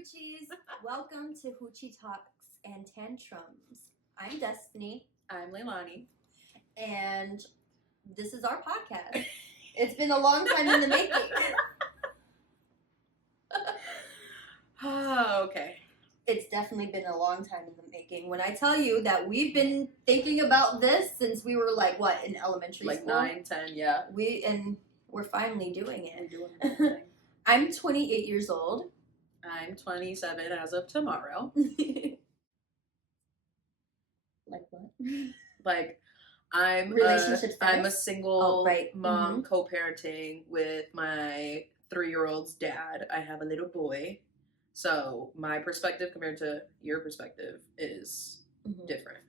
Hoochies! Welcome to Hoochie Talks and Tantrums. I'm Destiny. I'm Leilani. And this is our podcast. It's been a long time in the making. Oh, okay. It's definitely been a long time in the making. When I tell you that we've been thinking about this since we were in elementary like school? 9, 10, yeah. We're finally doing it. We're doing it. I'm 28 years old. I'm 27 as of tomorrow. Like what? Like, I'm a single mom co-parenting with my 3-year-old's dad. I have a little boy. So my perspective compared to your perspective is different.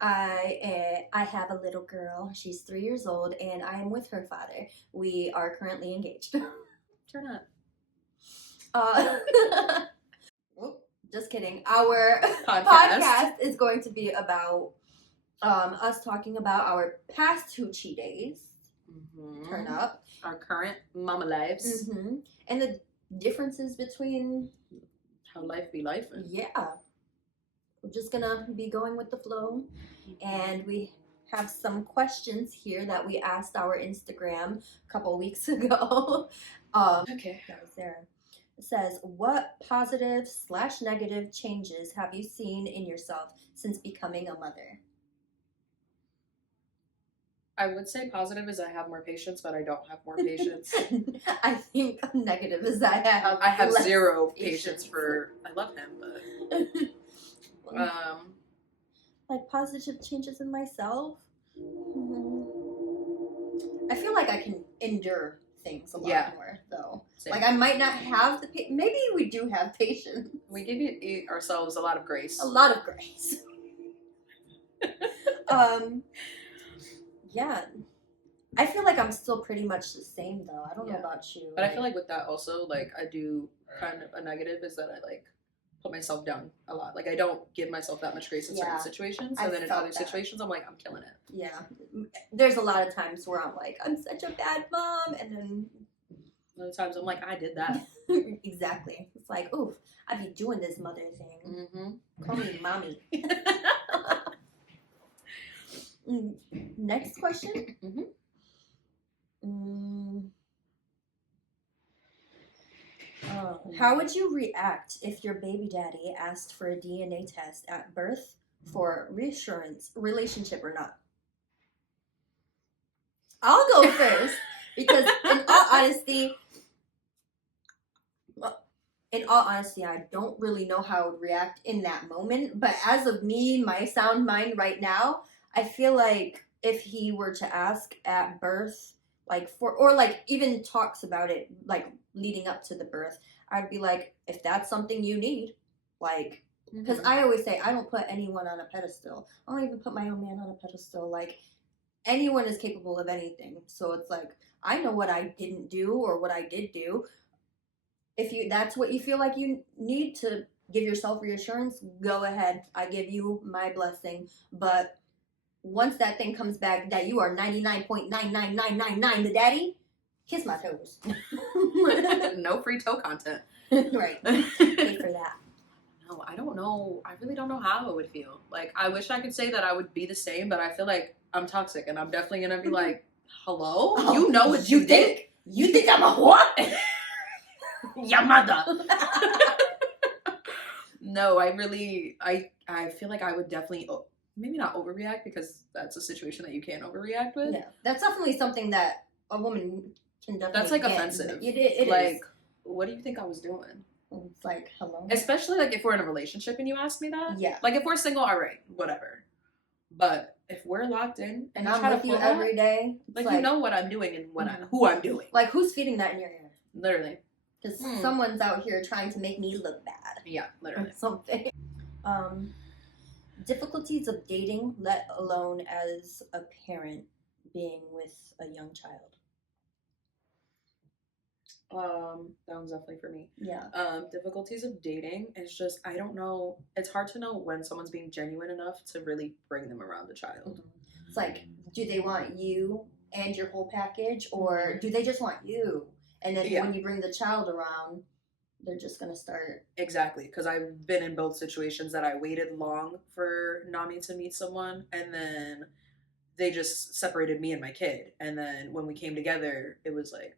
I have a little girl. She's 3 years old, and I am with her father. We are currently engaged. Turn up. Just kidding. Our podcast is going to be about us talking about our past Hoochie days. Turn up. Our current mama lives. And the differences between how life be life. Yeah. We're just gonna be going with the flow. And we have some questions here that we asked our Instagram a couple weeks ago. Okay. That was there. It says, what positive/negative changes have you seen in yourself since becoming a mother? I would say positive is I have more patience, but I don't have more patience. I think negative is I have zero patience for. I love him, but like positive changes in myself. I feel like I can endure things a lot more, though. Same. Like I might not have maybe we do have patience. We give ourselves a lot of grace. A lot of grace. Yeah. I feel like I'm still pretty much the same, though. I don't know about you. But I feel like with that also, like, I do kind of a negative is that I, like, put myself down a lot. Like, I don't give myself that much grace in certain situations. And then in other situations, I'm like, I'm killing it. Yeah. There's a lot of times where I'm like, I'm such a bad mom. And then other times I'm like, I did that. Exactly. It's like, oof, I be doing this mother thing. Call me mommy. Next question. How would you react if your baby daddy asked for a DNA test at birth for reassurance, relationship or not? I'll go first because in all honesty, I don't really know how I would react in that moment. But as of me, my sound mind right now, I feel like if he were to ask at birth, even talks about it, like leading up to the birth, I'd be like, if that's something you need, like, because I always say I don't put anyone on a pedestal. I don't even put my own man on a pedestal. Like, anyone is capable of anything. So it's like, I know what I didn't do or what I did do. If that's what you feel like you need to give yourself reassurance, go ahead. I give you my blessing. But once that thing comes back that you are 99.99999 the daddy, kiss my toes. No free toe content. Right. Pay for that. No, I don't know. I really don't know how I would feel. Like, I wish I could say that I would be the same, but I feel like I'm toxic and I'm definitely going to be like, hello? You know what you think? You think I'm a what? Your mother. No, I feel like I would definitely, maybe not overreact because that's a situation that you can't overreact with. Yeah, that's definitely something that a woman can definitely That's like get. offensive. It like, is. What do you think I was doing? It's like, hello? Especially like if we're in a relationship and you ask me that. Yeah. Like if we're single, all right, whatever. But if we're locked in and I'm with you every day, like you know what I'm doing and who I'm doing. Like who's feeding that in your ear? Literally. Because someone's out here trying to make me look bad. Yeah, literally. Something. Difficulties of dating, let alone as a parent being with a young child. That one's definitely for me. Yeah. Difficulties of dating is just, I don't know. It's hard to know when someone's being genuine enough to really bring them around the child. It's like, do they want you and your whole package, or do they just want you? And then when you bring the child around, they're just gonna start. Exactly, because I've been in both situations that I waited long for Nami to meet someone, and then they just separated me and my kid. And then when we came together, it was like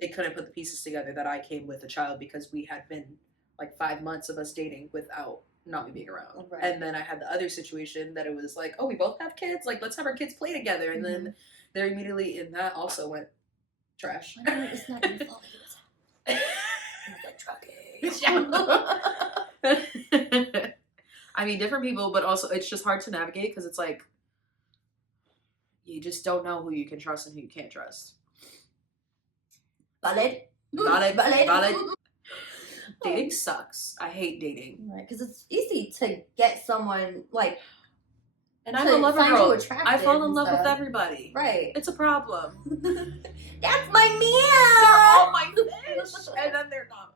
they couldn't put the pieces together that I came with a child because we had been like 5 months of us dating without Nami being around. Right. And then I had the other situation that it was like, oh, we both have kids, like let's have our kids play together. And then they're immediately in that also went trash. It's not your fault. I mean, different people, but also it's just hard to navigate because it's like you just don't know who you can trust and who you can't trust. Valid. Dating sucks. I hate dating. Right, because it's easy to get someone like. And I'm a lover girl. I fall in love with everybody. Right. It's a problem. That's my man. They're all my fish. And then they're not.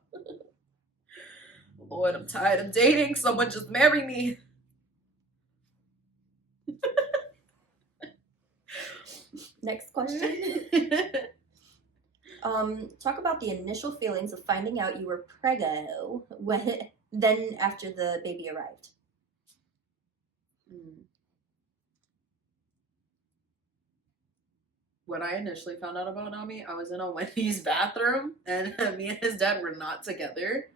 Lord, I'm tired of dating. Someone just marry me. Next question. Talk about the initial feelings of finding out you were preggo then after the baby arrived. When I initially found out about Nami, I was in a Wendy's bathroom, and me and his dad were not together.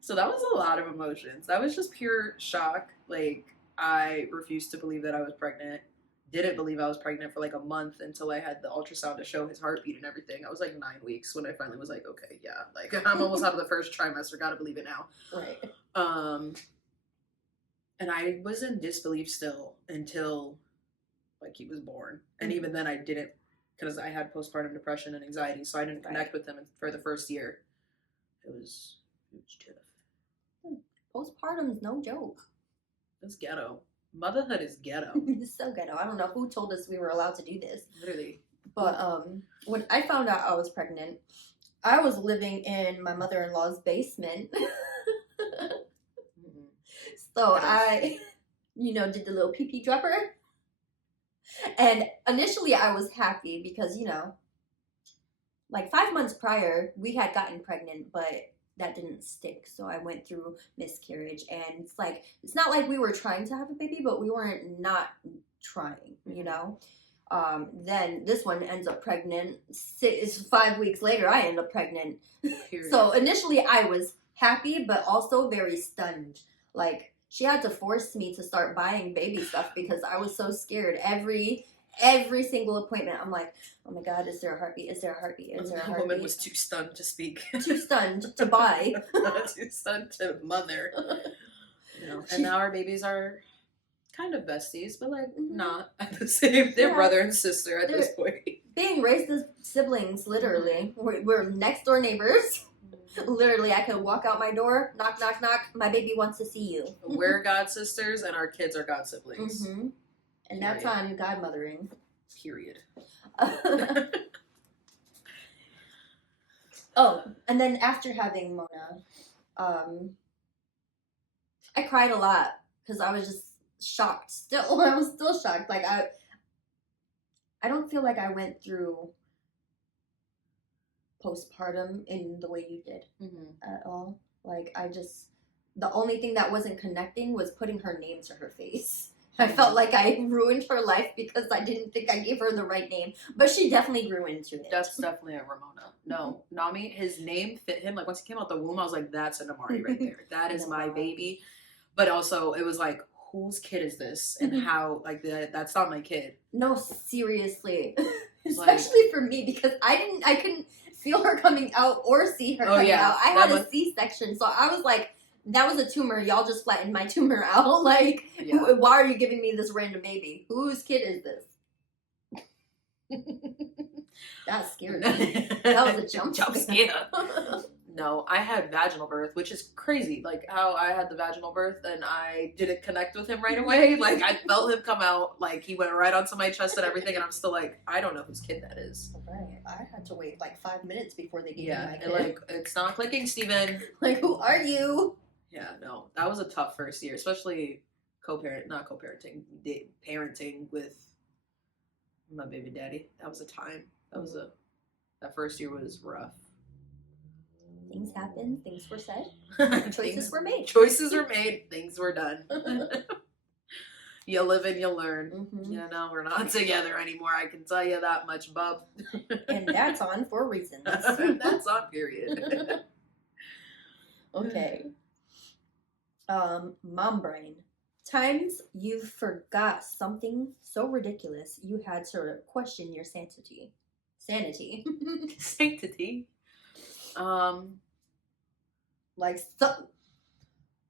So that was a lot of emotions. That was just pure shock. Like, I refused to believe that I was pregnant. Didn't believe I was pregnant for like a month until I had the ultrasound to show his heartbeat and everything. I was like 9 weeks when I finally was like, okay, yeah, like I'm almost out of the first trimester. Gotta believe it now. Right. And I was in disbelief still until like he was born. And even then I didn't, because I had postpartum depression and anxiety, so I didn't connect with him for the first year. It was tough. Postpartum's no joke. It's ghetto. Motherhood is ghetto. It's so ghetto. I don't know who told us we were allowed to do this. Literally. But when I found out I was pregnant, I was living in my mother-in-law's basement. So I, did the little pee-pee dropper. And initially I was happy because, like 5 months prior, we had gotten pregnant, but that didn't stick. So I went through miscarriage, and it's not like we were trying to have a baby, but we weren't not trying, Then this one ends up pregnant. 5 weeks later, I end up pregnant. Period. So initially I was happy, but also very stunned. Like, she had to force me to start buying baby stuff because I was so scared. Every single appointment, I'm like, oh my God, is there a heartbeat? Is there a heartbeat? Is there a heartbeat? The woman was too stunned to speak. Too stunned to buy. Too stunned to mother. And now our babies are kind of besties, but not at the same. They're brother and sister at this point. Being raised as siblings, literally. We're next door neighbors. Literally, I could walk out my door, knock, knock, knock. My baby wants to see you. We're god sisters, and our kids are god siblings. Mm-hmm. And that's on godmothering. Period. Oh, and then after having Mona, I cried a lot because I was just shocked. Still, I was still shocked. Like I don't feel like I went through postpartum in the way you did at all. Like the only thing that wasn't connecting was putting her name to her face. I felt like I ruined her life because I didn't think I gave her the right name. But she definitely grew into it. That's definitely a Ramona. No, Nami, his name fit him. Like, once he came out the womb, I was like, that's an Amari right there. That is my baby. But also, it was like, whose kid is this? And how, that's not my kid. No, seriously. Especially for me, because I couldn't feel her coming out or see her coming out. I had a C-section, so I was like, that was a tumor. Y'all just flattened my tumor out. Like, why are you giving me this random baby? Whose kid is this? That scared me. That was a jump scare. No, I had vaginal birth, which is crazy. Like, how I had the vaginal birth and I didn't connect with him right away. Like, I felt him come out. Like, he went right onto my chest and everything. And I'm still like, I don't know whose kid that is. Right. I had to wait 5 minutes before they gave me my kid. And it's not clicking, Steven. Like, who are you? Yeah, no. That was a tough first year, especially parenting with my baby daddy. That was a time. That first year was rough. Things happened. Things were said. Choices were made. Choices were made. Things were done. You live and you learn. Mm-hmm. You know, we're not together anymore. I can tell you that much, bub. And that's on for reasons. That's on, period. Okay. Mom brain. Times you forgot something so ridiculous you had to question your sanity. Sanctity. Like,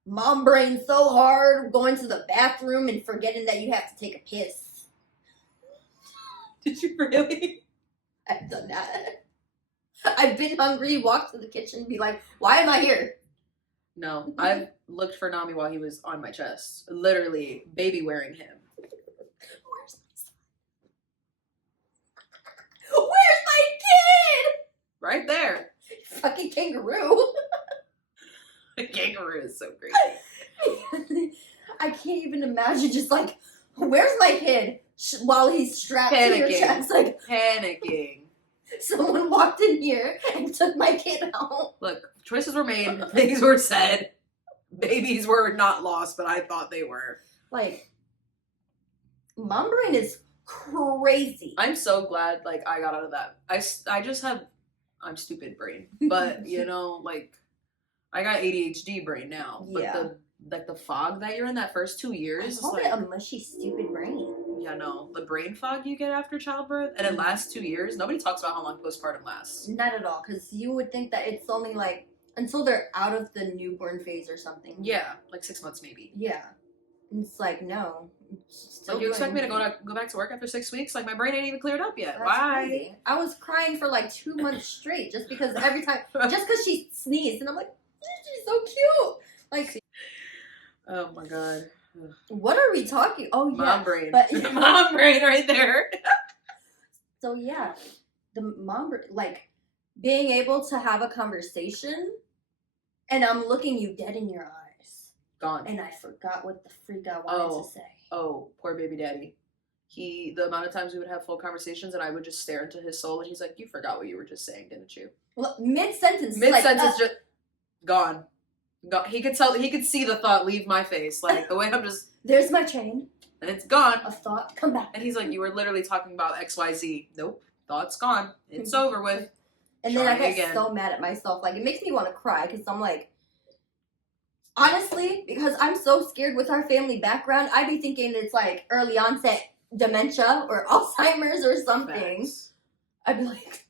mom brain so hard going to the bathroom and forgetting that you have to take a piss. Did you really? I've done that. I've been hungry, walked to the kitchen, and be like, why am I here? No, I've looked for Nami while he was on my chest. Literally, baby wearing him. Where's my son? Where's my kid? Right there. Fucking kangaroo. The kangaroo is so crazy. I can't even imagine just like, where's my kid? While he's strapped to your chest. Like, panicking. Someone walked in here and took my kid out. Look, choices were made, things were said, babies were not lost, but I thought they were. Like, mom brain is crazy. I'm so glad, like, I got out of that. I just have, I'm stupid brain, but, you know, like, I got ADHD brain now, but the fog that you're in that first 2 years I call it a mushy, stupid brain. Yeah, no, the brain fog you get after childbirth, and it lasts 2 years. Nobody talks about how long postpartum lasts. Not at all, because you would think that it's only like until they're out of the newborn phase or something. Yeah, like 6 months maybe. Yeah, and it's like no. Like you expect me to go back to work after 6 weeks? Like my brain ain't even cleared up yet. That's why? Crazy. I was crying for like 2 months straight just because every time, just because she sneezed, and I'm like, she's so cute. Like, oh my god. What are we talking? Oh yeah, mom brain. But mom brain right there. So yeah, the mom like being able to have a conversation, and I'm looking you dead in your eyes. Gone. And I forgot what the freak I wanted to say. Oh, poor baby daddy. The amount of times we would have full conversations, and I would just stare into his soul, and he's like, "You forgot what you were just saying, didn't you?" Well, mid sentence, just gone. He could tell. He could see the thought leave my face, like the way I'm just. There's my train. And it's gone. A thought, come back. And he's like, "You were literally talking about XYZ." Nope, thought's gone. It's over with. And then I get so mad at myself. Like it makes me want to cry because I'm like, honestly, because I'm so scared with our family background, I'd be thinking it's like early onset dementia or Alzheimer's or something. Facts. I'd be like,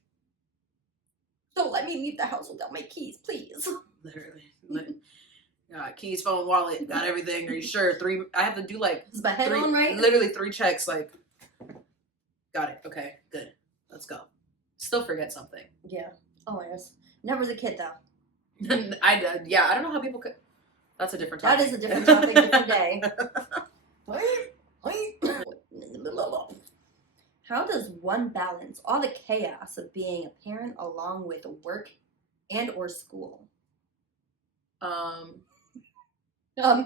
don't let me leave the house without my keys, please. Literally. Keys, phone, wallet, got everything. Are you sure? I have to do like. Is my head on right? Literally 3 checks. Like, got it. Okay, good. Let's go. Still forget something. Yeah. Oh my gosh. Never as a kid though. I did. Yeah, I don't know how people could. That's a different topic. That is a different topic, different day. How does one balance all the chaos of being a parent along with work and or school?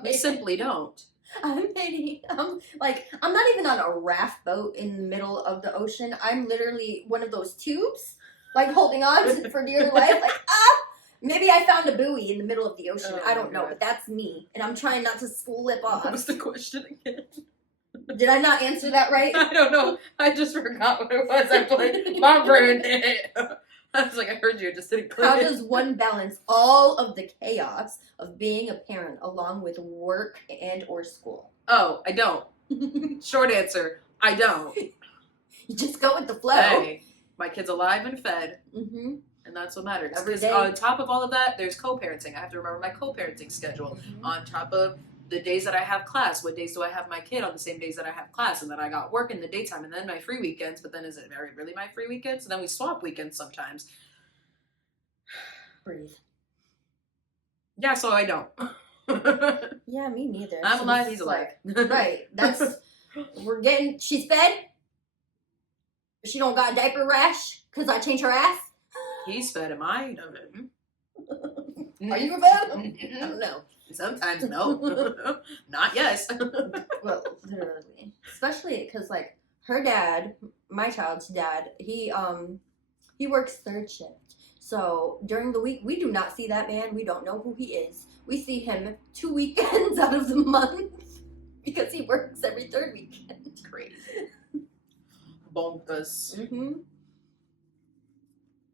We simply don't. I'm not even on a raft boat in the middle of the ocean. I'm literally one of those tubes, like holding on for dear life. Like, maybe I found a buoy in the middle of the ocean. I don't know, but that's me. And I'm trying not to slip off. What was the question again? Did I not answer that right? I don't know. I just forgot what it was. I played mom brain. I was like, I heard you, it just didn't click. How does one balance all of the chaos of being a parent along with work and or school? Oh, I don't. Short answer, I don't. You just go with the flow. Hey, my kid's alive and fed, mm-hmm. and that's what matters. Every day. On top of all of that, there's co-parenting. I have to remember my co-parenting schedule. Mm-hmm. On top of the days that I have class, what days do I have my kid on the same days that I have class? And then I got work in the daytime and then my free weekends. But then is it really my free weekends? And then we swap weekends sometimes. Breathe. Yeah, so I don't. Yeah, me neither. I'm alive, he's alive. Right. She's fed. She don't got a diaper rash because I changed her ass. He's fed, am I? Are you fed? I don't know. Sometimes no. Not yes. Well, literally. Especially because, like, her dad, my child's dad, he works third shift. So during the week, we do not see that man. We don't know who he is. We see him 2 weekends out of the month because he works every third weekend. Crazy. Bonkers. Mm-hmm.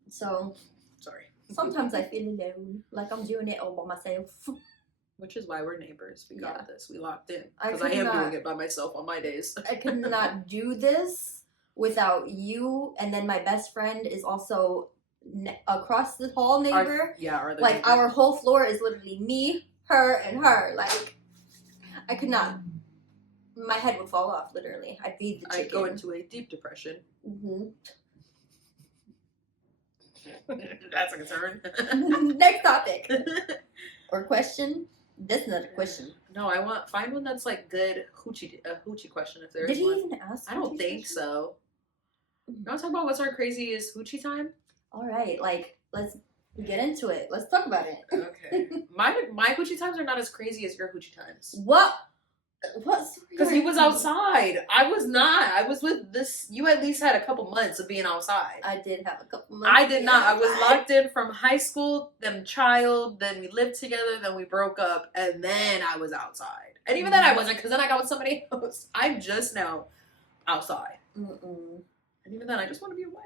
So, sorry. Sometimes I feel alone, like I'm doing it all by myself. Which is why we're neighbors. We got this. We locked in. Because I am doing it by myself on my days. I could not do this without you. And then my best friend is also across the hall neighbor. Our whole floor is literally me, her, and her. Like, I could not. My head would fall off, literally. I'd be the chicken. I'd go into a deep depression. Mm-hmm. That's a concern. Next topic. Or question. This is not a question. No, find one that's like good hoochie question if there's one. Did he even ask? I don't think so. You want to talk about what's our craziest hoochie time? All right, let's get into it. Let's talk about it. Okay. My hoochie times are not as crazy as your hoochie times. What? Because he was outside. I was not. I was with this. You at least had a couple months of being outside. I did have a couple months. I did not. I was locked in from high school, then child, then we lived together, then we broke up, and then I was outside. And even then I wasn't, because then I got with somebody else. I'm just now outside. Mm-mm. And even then, I just want to be a wife.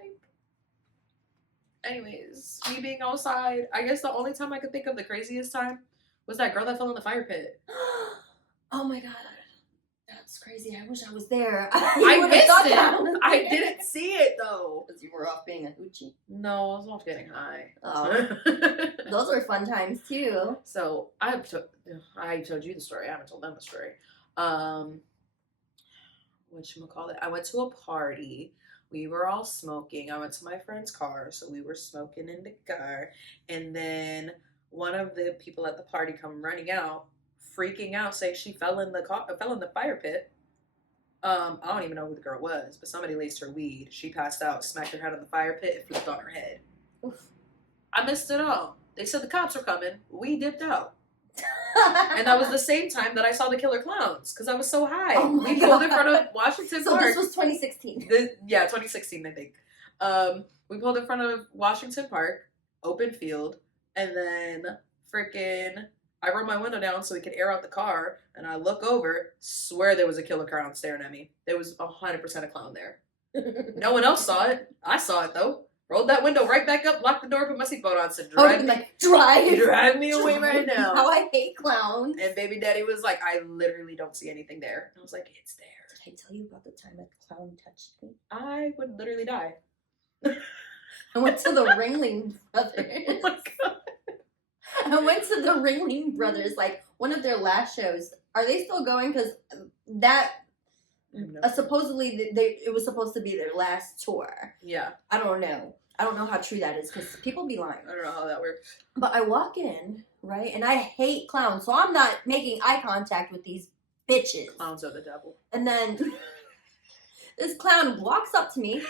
Anyways, me being outside, I guess the only time I could think of the craziest time was that girl that fell in the fire pit. Oh my god. That's crazy. I wish I was there. I missed it. I didn't see it though. Because you were off being a hoochie. No, I was off getting high. Oh. Those were fun times too. So I told you the story. I haven't told them the story. Whatchamacallit? I went to a party. We were all smoking. I went to my friend's car, so we were smoking in the car. And then one of the people at the party come running out, freaking out, saying she fell in the fire pit. I don't even know who the girl was, but somebody laced her weed. She passed out, smacked her head on the fire pit, and flipped on her head. Oof. I missed it all. They said the cops were coming. We dipped out. And that was the same time that I saw the Killer Clowns, because I was so high. Oh my we pulled in front of Washington Park. So this was 2016. 2016, I think. We pulled in front of Washington Park, open field, and then freaking I rolled my window down so we could air out the car, and I look over, swear there was a killer clown staring at me. There was 100% a clown there. No one else saw it. I saw it, though. Rolled that window right back up, locked the door, put my seatbelt on, said, drive me away right now. How I hate clowns. And baby daddy was like, I literally don't see anything there. And I was like, it's there. Did I tell you about the time that the clown touched me? I would literally die. I went to the Ringling Brothers. Oh my God. I went to the Ringling Brothers, like one of their last shows. Are they still going? Because that supposedly it was supposed to be their last tour. Yeah. I don't know. I don't know how true that is because people be lying. I don't know how that works. But I walk in, right, and I hate clowns, so I'm not making eye contact with these bitches. Clowns are the devil. And then this clown walks up to me.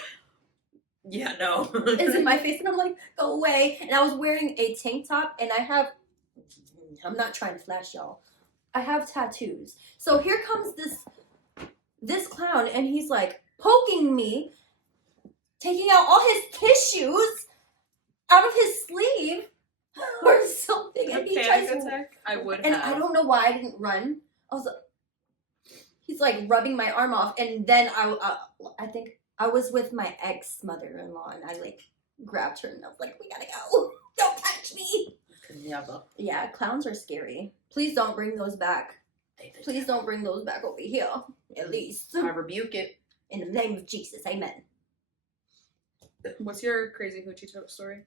Yeah, no. Is in my face, and I'm like, go away. And I was wearing a tank top, and I'm not trying to flash y'all. I have tattoos. So here comes this clown, and he's like poking me, taking out all his tissues out of his sleeve or something. And he tries to, I would and have. I don't know why I didn't run. He's like rubbing my arm off, and then I think I was with my ex-mother-in-law, and I like grabbed her, and I was like, we gotta go. Don't touch me. Never. Yeah, clowns are scary. Please don't bring those back. Please don't bring those back over here, at least. I rebuke it. In the name of Jesus, amen. What's your crazy hoochie story?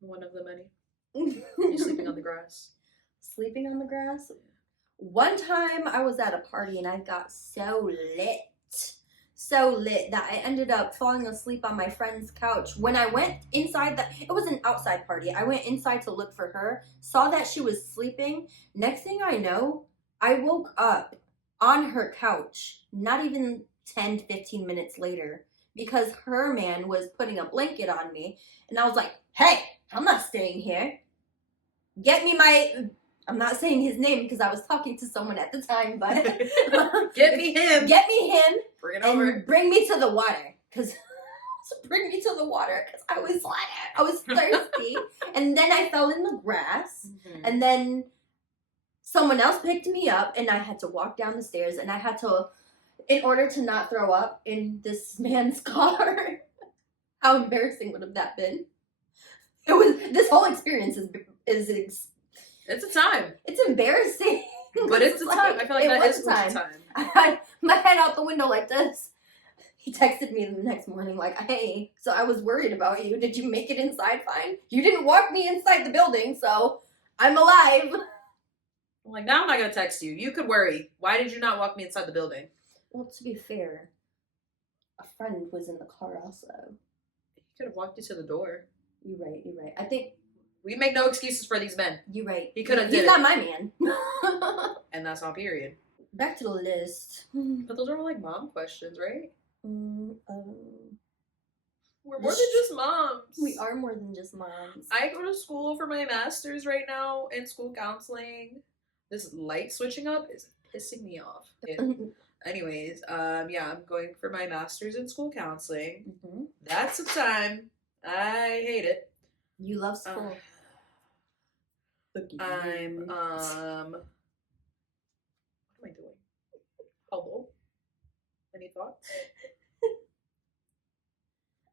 One of the many. You sleeping on the grass? Sleeping on the grass? One time I was at a party and I got so lit that I ended up falling asleep on my friend's couch. When I went inside, it was an outside party. I went inside to look for her, saw that she was sleeping. Next thing I know, I woke up on her couch, not even 10, 15 minutes later, because her man was putting a blanket on me. And I was like, hey, I'm not staying here. Get me I'm not saying his name because I was talking to someone at the time, but Get me him. Get me him. Bring it over. And bring me to the water because to bring me to the water because I was thirsty. And then I fell in the grass. Mm-hmm. And then someone else picked me up and I had to walk down the stairs and I had to, in order to not throw up in this man's car. How embarrassing would have that been? This whole experience is it's a time. It's embarrassing. But it's a time. I feel like that is a time. I had my head out the window like this. He texted me the next morning like, hey, so I was worried about you. Did you make it inside fine? You didn't walk me inside the building, so I'm alive. I'm like, now I'm not going to text you. You could worry. Why did you not walk me inside the building? Well, to be fair, a friend was in the car also. He could have walked you to the door. You're right. I think... We make no excuses for these men. You're right. He could have did it. He's not my man. And that's on period. Back to the list. But those are all like mom questions, right? We're more than just moms. We are more than just moms. I go to school for my master's right now in school counseling. This light switching up is pissing me off. Anyways, yeah, I'm going for my master's in school counseling. Mm-hmm. That's a time. I hate it. You love school. I'm what am I doing? Hello? Any thoughts?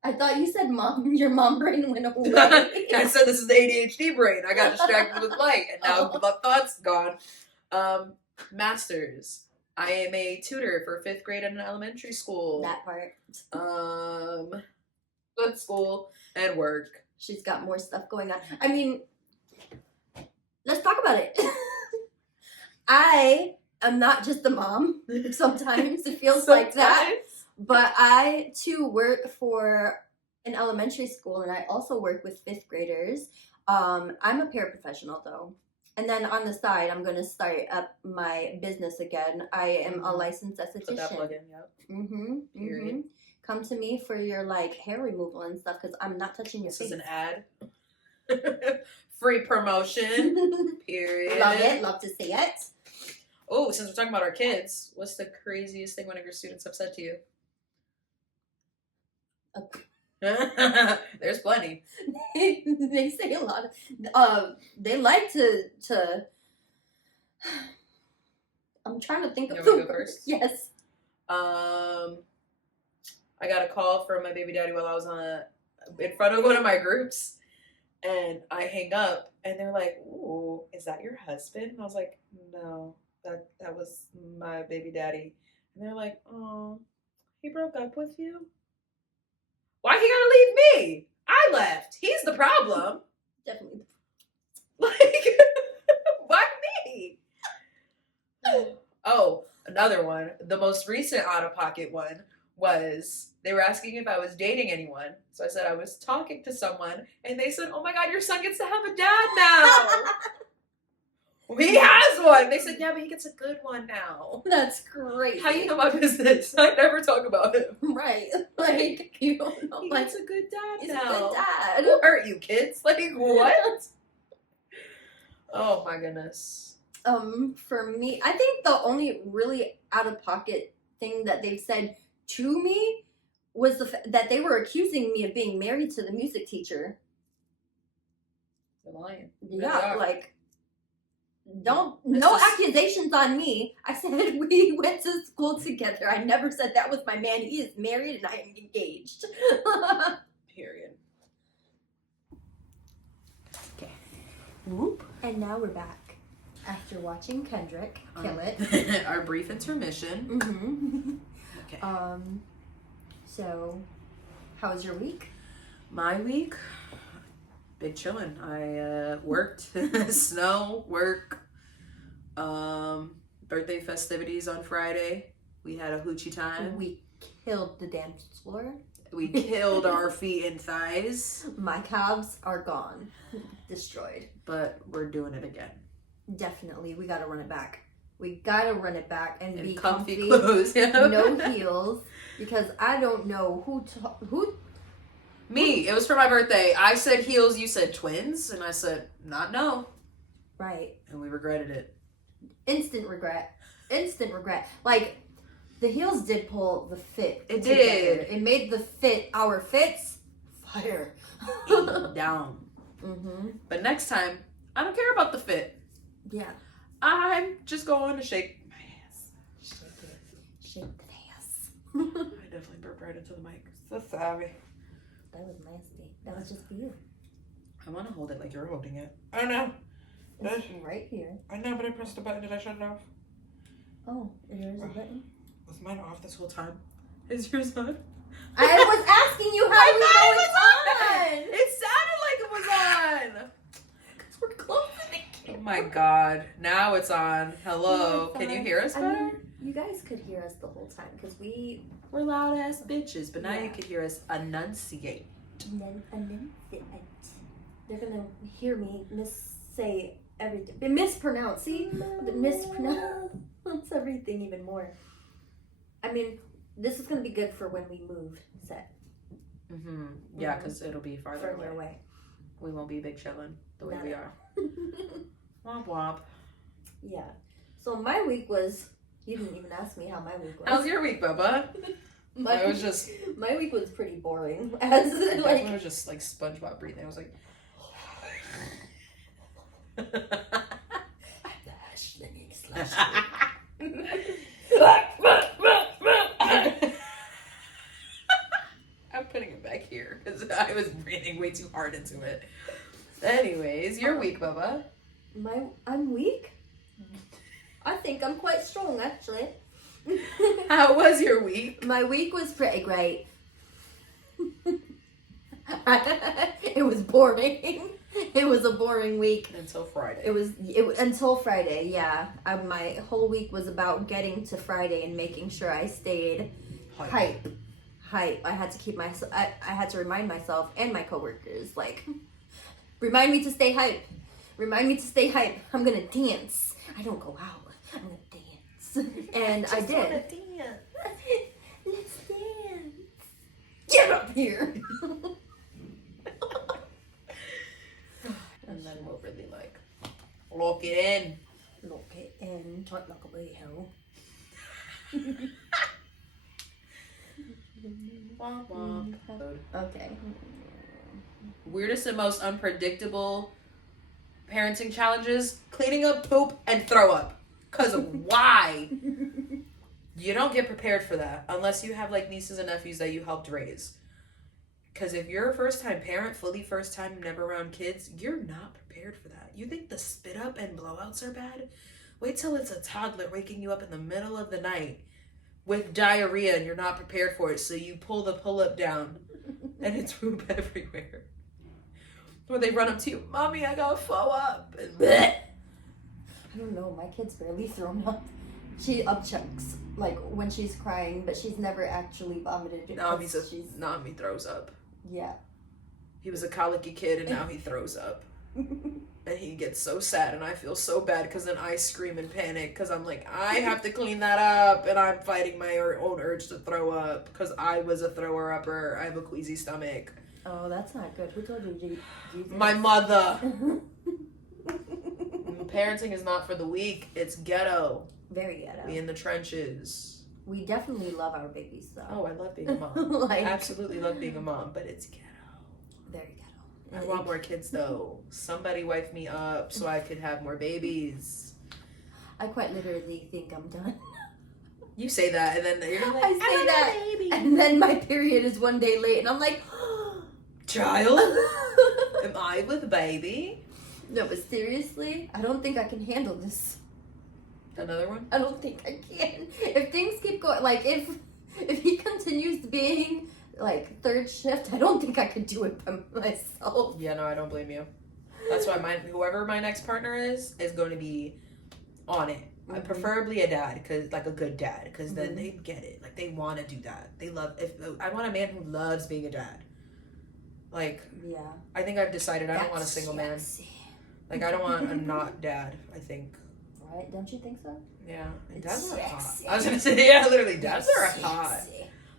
I thought you said mom. Your mom brain went away. I said this is the ADHD brain. I got distracted with light, and now the thoughts gone. Masters. I am a tutor for 5th grade in an elementary school. That part. Good school and work. She's got more stuff going on. I mean, let's talk about it. I am not just a mom. Sometimes it feels like that. But I, too, work for an elementary school, and I also work with 5th graders. I'm a paraprofessional, though. And then on the side, I'm going to start up my business again. I am a licensed esthetician. Put that plug in, yep. Mm-hmm. Period. Mm-hmm. Come to me for your, like, hair removal and stuff, because I'm not touching your face. This is an ad. Free promotion. Period. Love it. Love to see it. Oh, since we're talking about our kids, what's the craziest thing one of your students have said to you? There's plenty. They say a lot. They like to. I'm trying to think of the go first? Yes. I got a call from my baby daddy while I was in front of one of my groups, and I hang up, and they're like, "Ooh, is that your husband?" And I was like, "No, that was my baby daddy." And they're like, "Oh, he broke up with you? Why he gotta leave me? I left. He's the problem." Definitely. Like, why me? Oh, another one. The most recent out-of-pocket one was they were asking if I was dating anyone. So I said I was talking to someone, and they said, "Oh my God, your son gets to have a dad now." He has one. They said, "Yeah, but he gets a good one now." That's great. How you know my business? I never talk about him. Right. Like, you don't know. He like, gets a good dad he's now. a good dad. Who hurt you, kids? Like, what? Oh my goodness. For me, I think the only really out-of-pocket thing that they've said to me was that they were accusing me of being married to the music teacher. They're lying. Yeah, like, no accusations on me. I said we went to school together. I never said that was my man. He is married and I am engaged. Period. Okay. Whoop. And now we're back after watching Kendrick kill it. Our brief intermission. Mm-hmm. Okay. So, how was your week? My week? Big chillin'. I worked. Snow, work. Birthday festivities on Friday. We had a hoochie time. We killed the dance floor. We killed our feet and thighs. My calves are gone. Destroyed. But we're doing it again. Definitely. We gotta run it back. We gotta run it back and be comfy clothes. No heels. Because I don't know who Me. It was for my birthday. I said heels, you said twins, and I said no. Right. And we regretted it. Instant regret. Like, The heels did pull the fit. It together. did. It made our fits fire. Down. Mm-hmm. But next time, I don't care about the fit. Yeah. I'm just going to shake my ass. Shake the ass. I definitely burped right into the mic. So sorry. That was nasty. That was just for you. I want to hold it like you're holding it. I know. It's right here. I know, but I pressed the button. Did I shut it off? Oh, there's a button. Was mine off this whole time? Is yours on? I was asking you how we know it's on. It sounded like it was on. Because we're close to the camera. Oh my god. Now it's on. Hello. Oh, can you hear us better? I mean, you guys could hear us the whole time because we're loud ass bitches, but now you can hear us enunciate. They're gonna hear me say everything. Mispronounce. See? Mispronounce everything even more. I mean, this is gonna be good for when we move set. Mm-hmm. Yeah, because it'll be farther away. We won't be big chillin' the way we are. Womp womp. Yeah. So my week was. You didn't even ask me how my week was. How's your week, Bubba? My week was pretty boring. As like I was just like SpongeBob breathing. I was like. I'm putting it back here because I was breathing way too hard into it. Anyways, your week, Bubba. I'm weak? I think I'm quite strong, actually. How was your week? My week was pretty great. It was boring. It was a boring week. Until Friday. It was until Friday, yeah. My whole week was about getting to Friday and making sure I stayed hype. I had to keep myself. I had to remind myself and my coworkers, like, remind me to stay hype. Remind me to stay hype. I'm gonna dance. I don't go out. I'm gonna dance, and I did. Wanna dance. Let's dance. Get up here. And then we'll really like lock it in. Lock it in. Tight like a wee hell. Womp womp. Okay. Weirdest and most unpredictable parenting challenges: cleaning up poop and throw up. Cause why? You don't get prepared for that unless you have like nieces and nephews that you helped raise. Because if you're a first-time parent, fully first-time, never around kids, you're not prepared for that. You think the spit up and blowouts are bad? Wait till it's a toddler waking you up in the middle of the night with diarrhea and you're not prepared for it. So you pull the pull-up down and it's poop everywhere. Or they run up to you, Mommy, I got throw up. And bleh. I don't know. My kid's barely thrown up. She upchucks like when she's crying, but she's never actually vomited. Nami throws up. Yeah. He was a colicky kid and now he throws up. And he gets so sad and I feel so bad because then I scream and panic because I'm like, I have to clean that up and I'm fighting my own urge to throw up because I was a thrower-upper. I have a queasy stomach. Oh, that's not good. Who told you? Jesus? My mother. Parenting is not for the weak. It's ghetto. Very ghetto. We in the trenches. We definitely love our babies, though. Oh, I love being a mom. I absolutely love being a mom, but it's ghetto. Very ghetto. I want more kids, though. Somebody wife me up so I could have more babies. I quite literally think I'm done. You say that, and then you're like, I say that, baby. And then my period is one day late, and I'm like, child, am I with a baby? No, but seriously, I don't think I can handle this. Another one? I don't think I can. If things keep going, like, if he continues being, like, third shift, I don't think I could do it by myself. Yeah, no, I don't blame you. That's why whoever my next partner is going to be on it. Mm-hmm. Preferably a dad, like a good dad, because then they get it. Like, they want to do that. I want a man who loves being a dad. Like, yeah. I think I've decided I don't want a single man. Like, I don't want a not dad, I think. Right? Don't you think so? Yeah. Dads are hot. I was going to say, yeah, literally, dads are hot.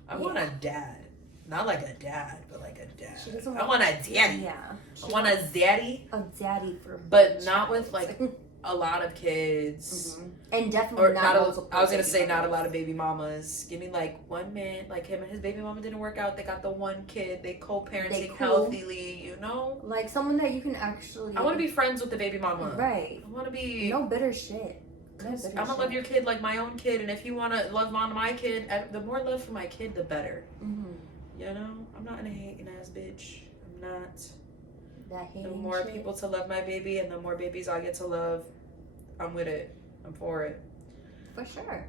I want a dad. Not like a dad, but like a dad. I want a daddy. Yeah. I want a daddy. A daddy for but not with, like, a lot of kids, and definitely not I was gonna say not a lot of baby mamas. Give me like one man, like him and his baby mama didn't work out. They got the one kid. They co-parenting healthily, you know. Like someone that you can actually. I want to be friends with the baby mama. Right. I want to be no bitter shit. Cause I'm gonna love your kid like my own kid, and if you want to love on my kid, the more love for my kid, the better. You know, I'm not a hating ass bitch. I'm not. The more people to love my baby, and the more babies I get to love, I'm with it. I'm for it. For sure.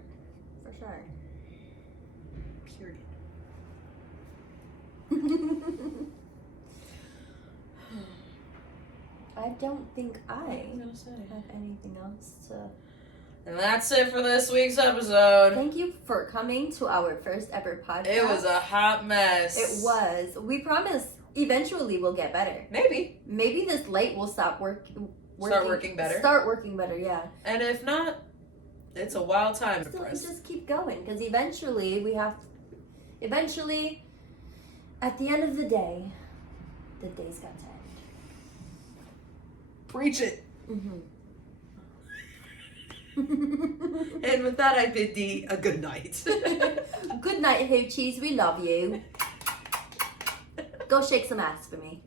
For sure. Period. I don't think I have anything else to. And that's it for this week's episode. Thank you for coming to our first ever podcast. It was a hot mess. It was. We promise eventually we'll get better. Maybe. Maybe this light will start working better. Start working better, yeah. And if not, it's a wild time to press. Just keep going, because eventually at the end of the day, the day's got to end. Preach it. And with that, I bid thee a good night. Good night, Hoochies. We love you. Go shake some ass for me.